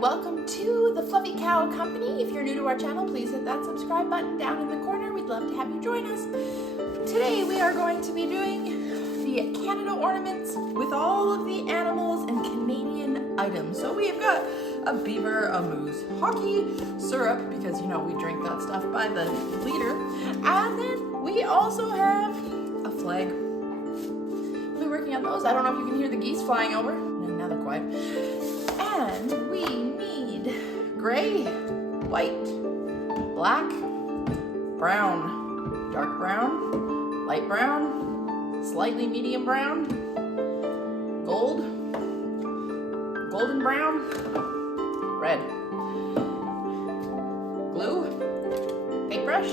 welcome to the Fluffy Cow Company. If you're new to our channel, please hit that subscribe button down in the corner. We'd love to have you join us. Today we are going to be doing the Canada ornaments with all of the animals and Canadian items. So we've got a beaver, a moose, hockey, syrup, because you know we drink that stuff by the liter, and then we also have a flag. We'll be working on those. I don't know if you can hear the geese flying over. Now they're quiet. And we need gray, white, black, brown, dark brown, light brown, slightly medium brown, gold, golden brown, red, glue, paintbrush,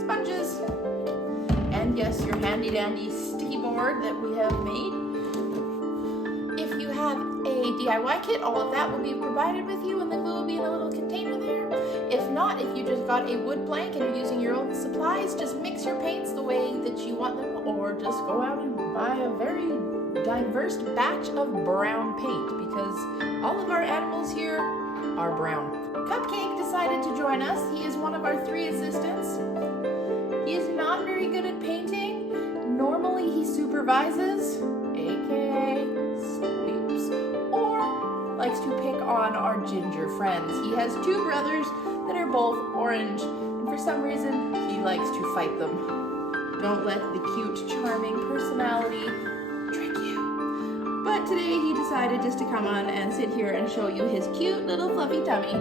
sponges, and yes, your handy dandy sticky board that we have made. If you have a DIY kit, all of that will be provided with you, and the glue will be in a little container there. If not, if you just got a wood plank and you're using your own supplies, just mix your paints the way that you want them, or just go out and buy a very diverse batch of brown paint, because all of our animals here are brown. Cupcake decided to join us. He is one of our 3 assistants. He is not very good at painting. Normally he supervises, aka sweeps, or likes to pick on our ginger friends. He has 2 brothers that are both orange, and for some reason he likes to fight them. Don't let the cute, charming personality trick you. But today he decided just to come on and sit here and show you his cute little fluffy tummy.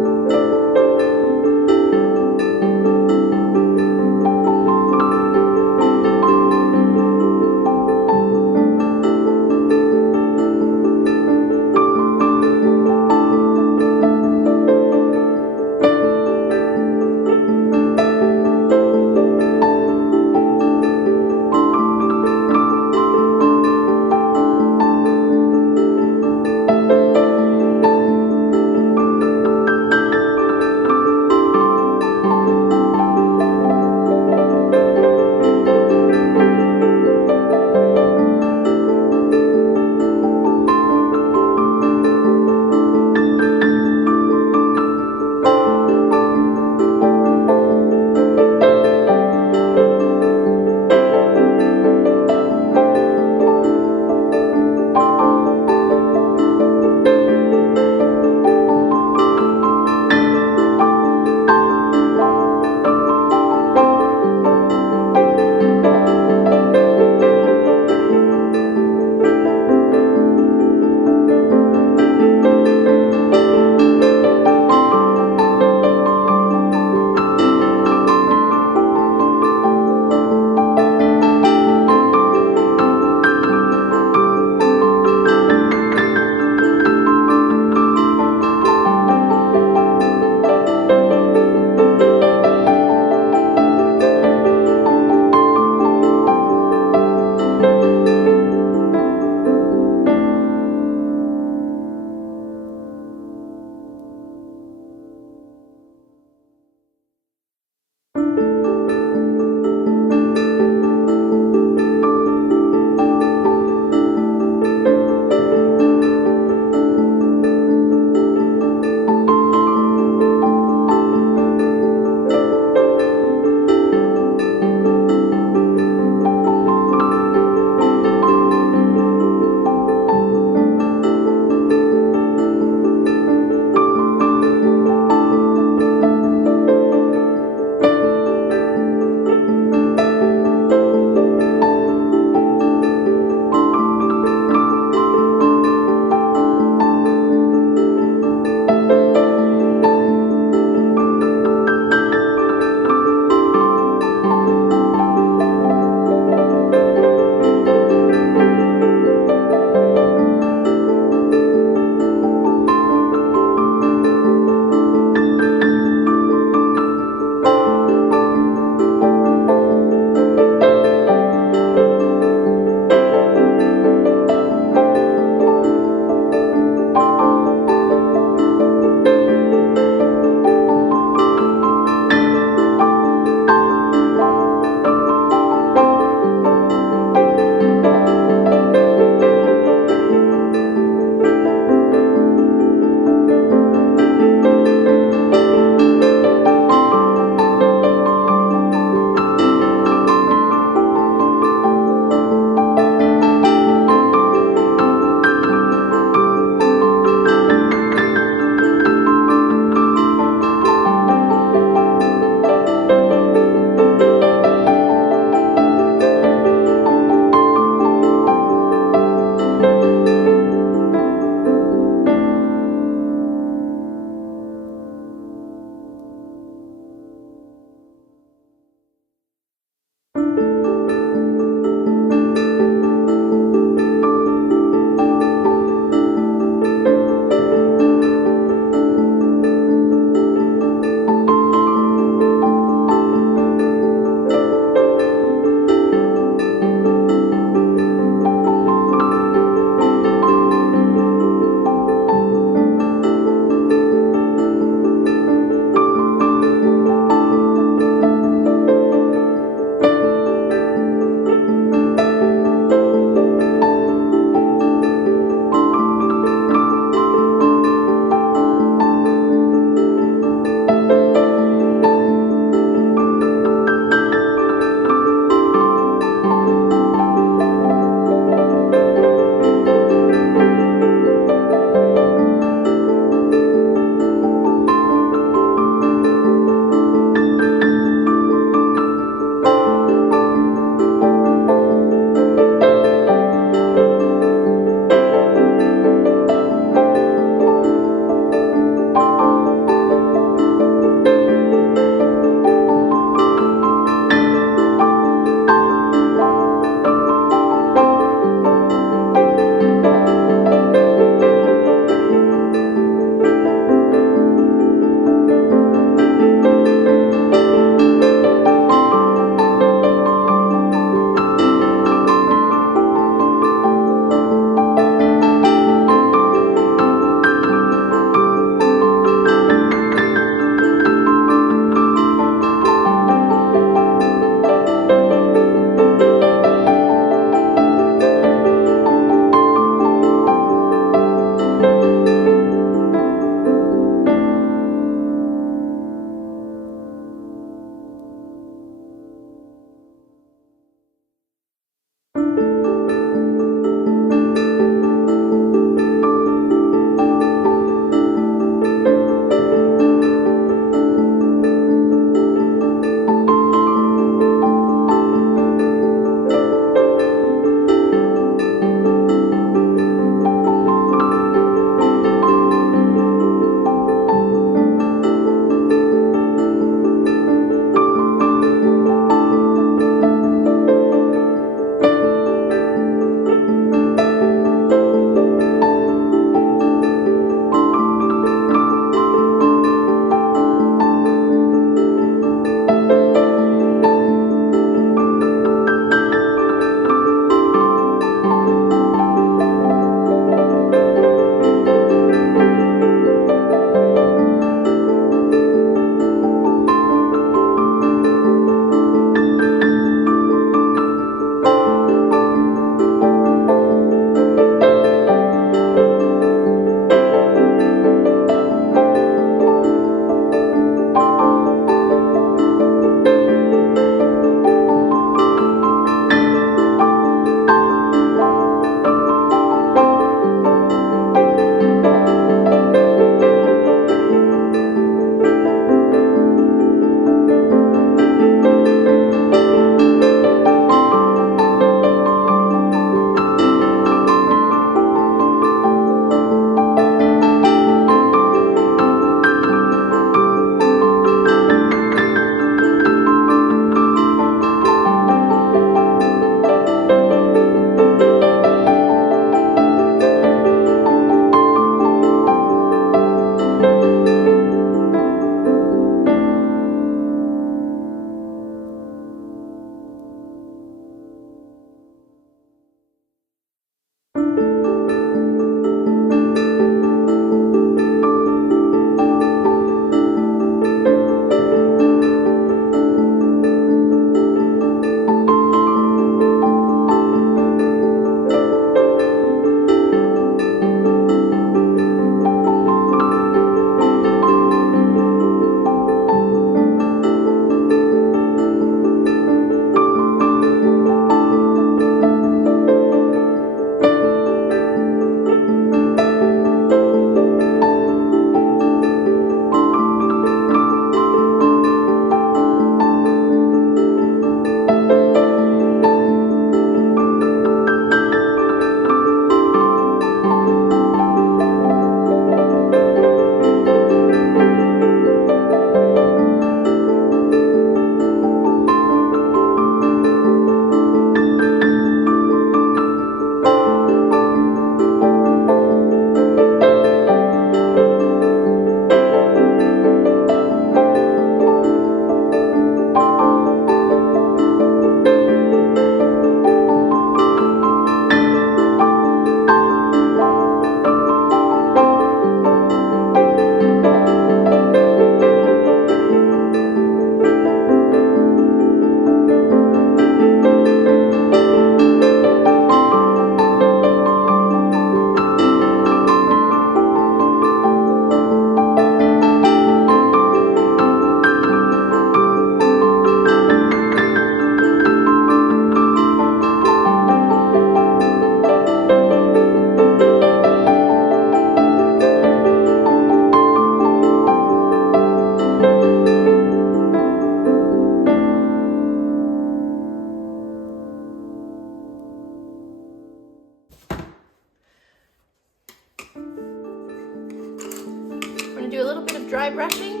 going to do a little bit of dry brushing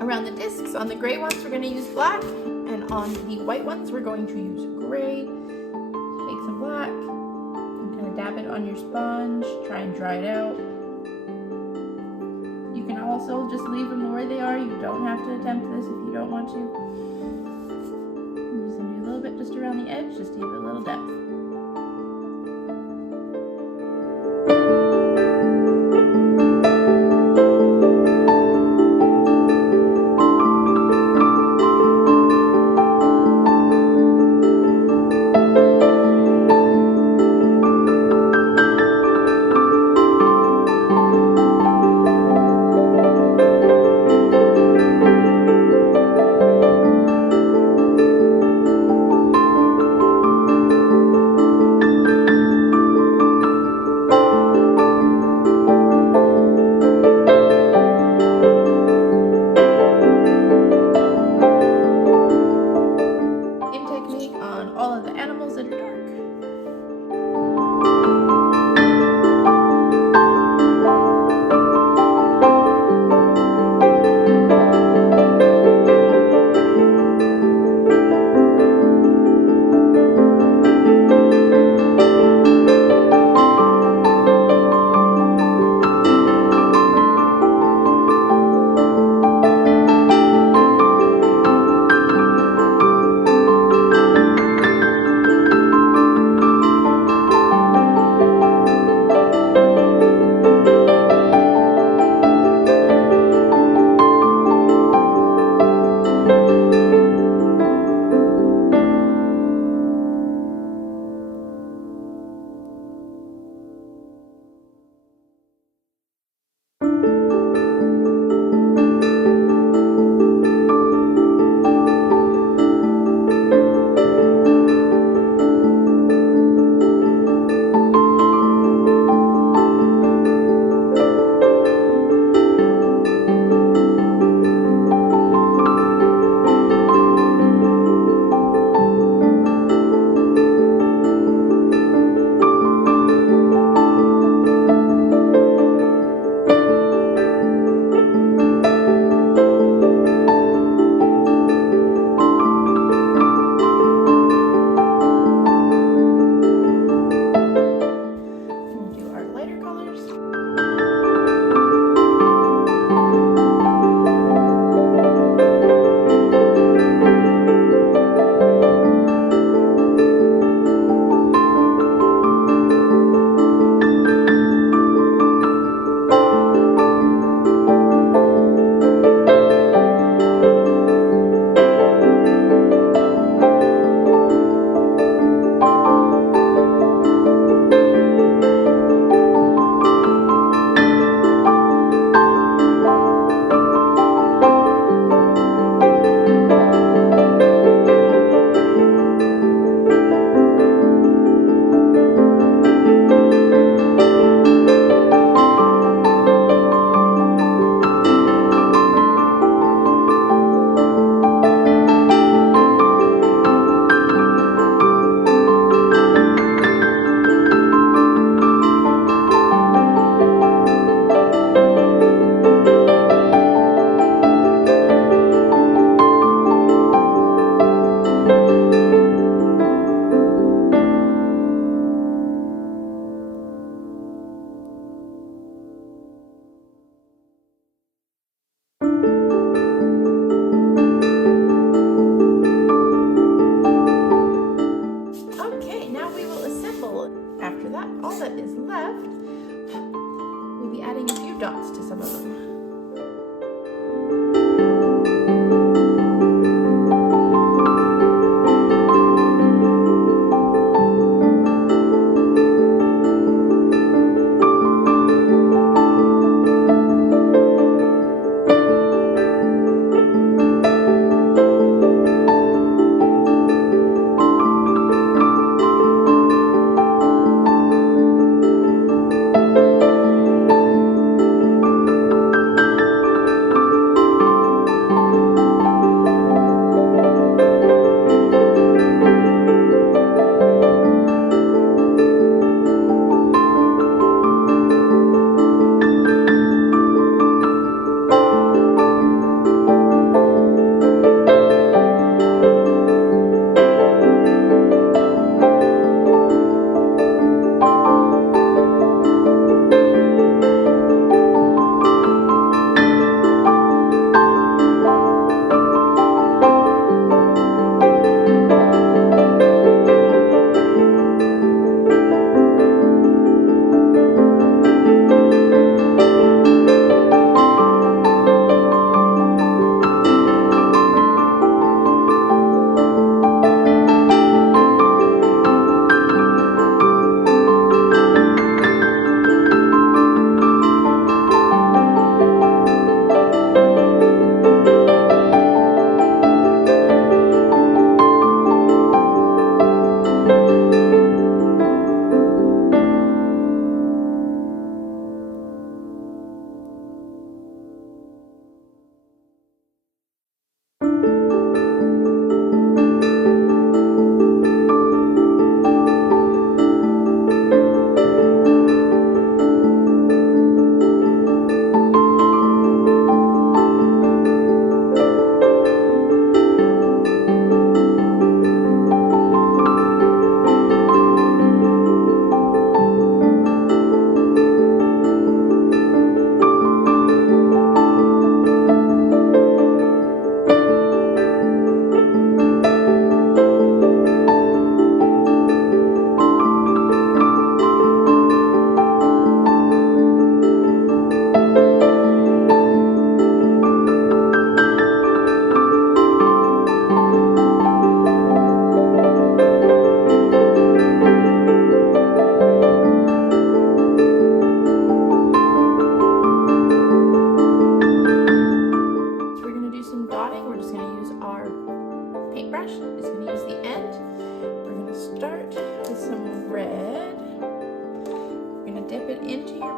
around the discs. On the gray ones, we're going to use black, and on the white ones, we're going to use gray. Take some black and kind of dab it on your sponge. Try and dry it out. You can also just leave them the way they are. You don't have to attempt this if you don't want to. I'm just going to do a little bit just around the edge, just to give it a little depth.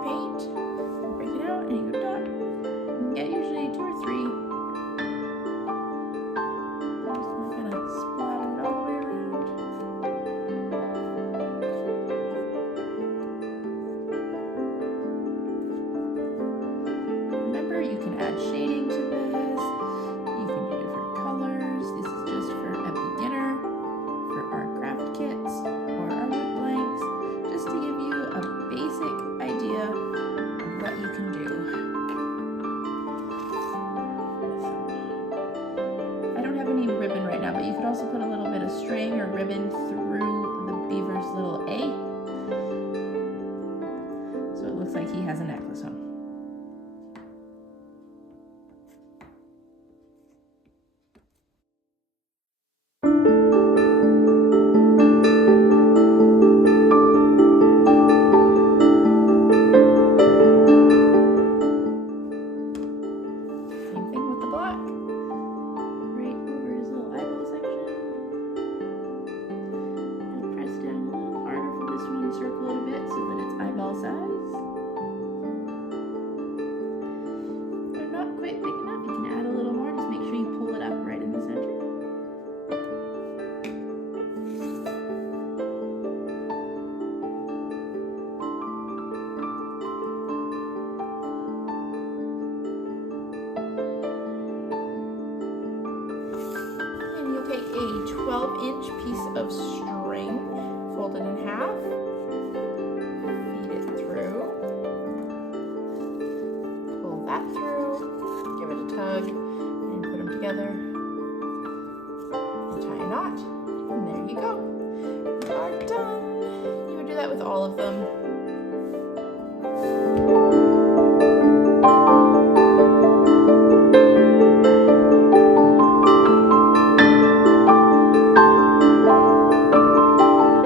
colored paint, break it out, and you go dot. You get usually 2 or 3. I'm just going to splatter it all the way around. Remember, you can add shading to this. You can do different colors. This is just for a beginner, for our craft kits, or our wood blanks, just to give you a basic idea of what you can do. I don't have any ribbon right now, but you could also put a little bit of string or ribbon through the beaver's little A, so it looks like he has a necklace on. Circle it a bit so that it's eyeball size. If they're not quite big enough, you can add a little more. Just make sure you pull it up right in the center. And you'll take a 12-inch piece of string, fold it in half. And put them together and tie a knot, and there you go. You are done. You would do that with all of them.